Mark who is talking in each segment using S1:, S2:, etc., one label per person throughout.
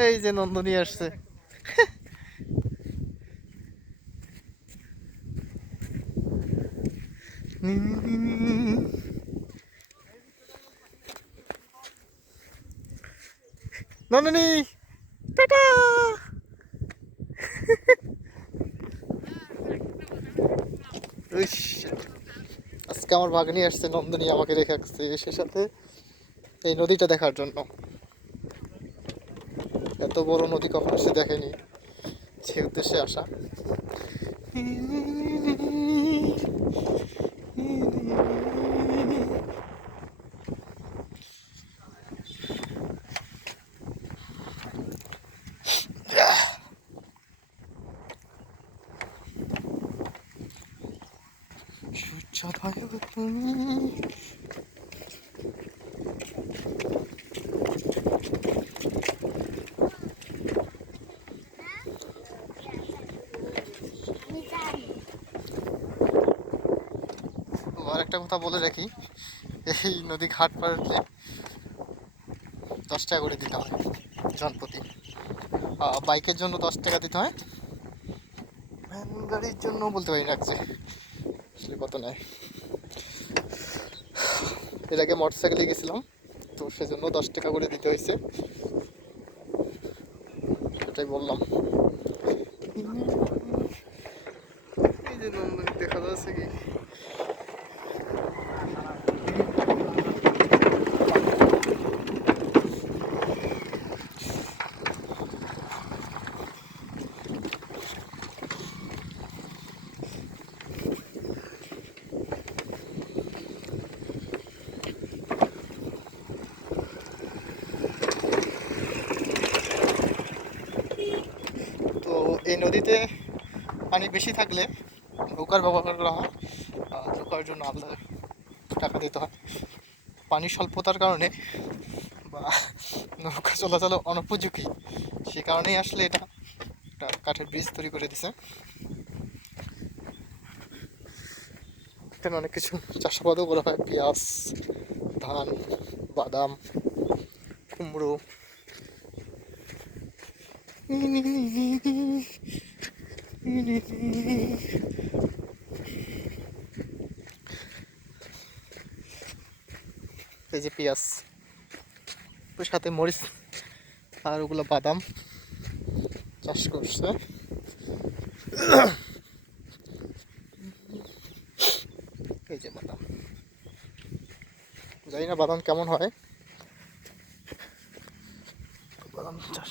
S1: এই যে নন্দনী আসছে। নন্দনী, টাটা আজকে আমার বাগানি আসছে, নন্দনী আমাকে রেখে আসছে সে সাথে এই নদীটা দেখার জন্য এত বড় নদী কখনো সে দেখেনি সে উদ্দেশ্যে আসা। সূর্যোদয় তুমি আর একটা কথা বলে রাখি, এই নদী ঘাট পার দশ টাকা করে দিতে হয়, জনপ্রতি। বাইকের জন্য দশ টাকা দিতে হয়, ভ্যান গাড়ির জন্য বলতে পারি যে আসলে কত নেয়। এর আগে মোটর সাইকেলে গেছিলাম, তো সেজন্য দশ টাকা করে দিতে হয়েছে। সেটাই বললাম। এই যে দেখা যাচ্ছে কি তো এই নদীতে পানি বেশি থাকলে নৌকার ব্যবহার করা হয় নৌকার জন্য আলাদা টাকা দিতে হয়। পানি স্বল্পতার কারণে বা নৌকা চলাচল অনুপযোগী, সে কারণেই আসলে এটা একটা কাঠের ব্রিজ তৈরি করে দিছে। এখানে অনেক কিছু চাষাবাদও করা হয়, পেঁয়াজ, ধান, বাদাম, কুমড়ো। এই যে পেঁয়াজ সাথে মরিচ আর ওগুলো বাদাম চাষ করছে। এই যে বাদাম। জানি না বাদাম কেমন হয়। বাদাম চাষ।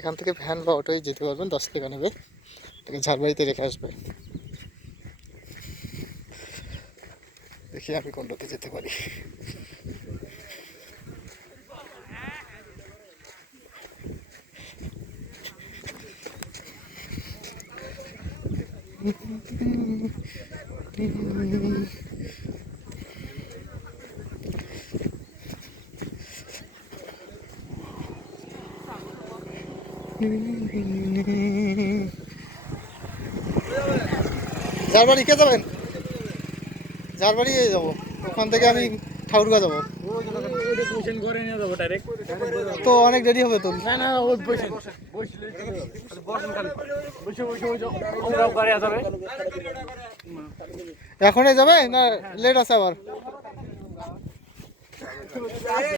S1: এখান থেকে ভ্যান বা অটোয় যেতে পারবেন, দশ টাকা নেবে। তাকে ঝাড়বাড়িতে রেখে আসবে। দেখি আমি কোনটাতে যেতে পারি। ঝাড়বাড়ি কে যাবেন? ঝাড়বাড়ি যাব। ওখান থেকে আমি ঠাকুরগা যাব। তো অনেক দেরি হবে তো?
S2: না না ওই বসে
S1: এখনই যাবে না লেট আছে আবার?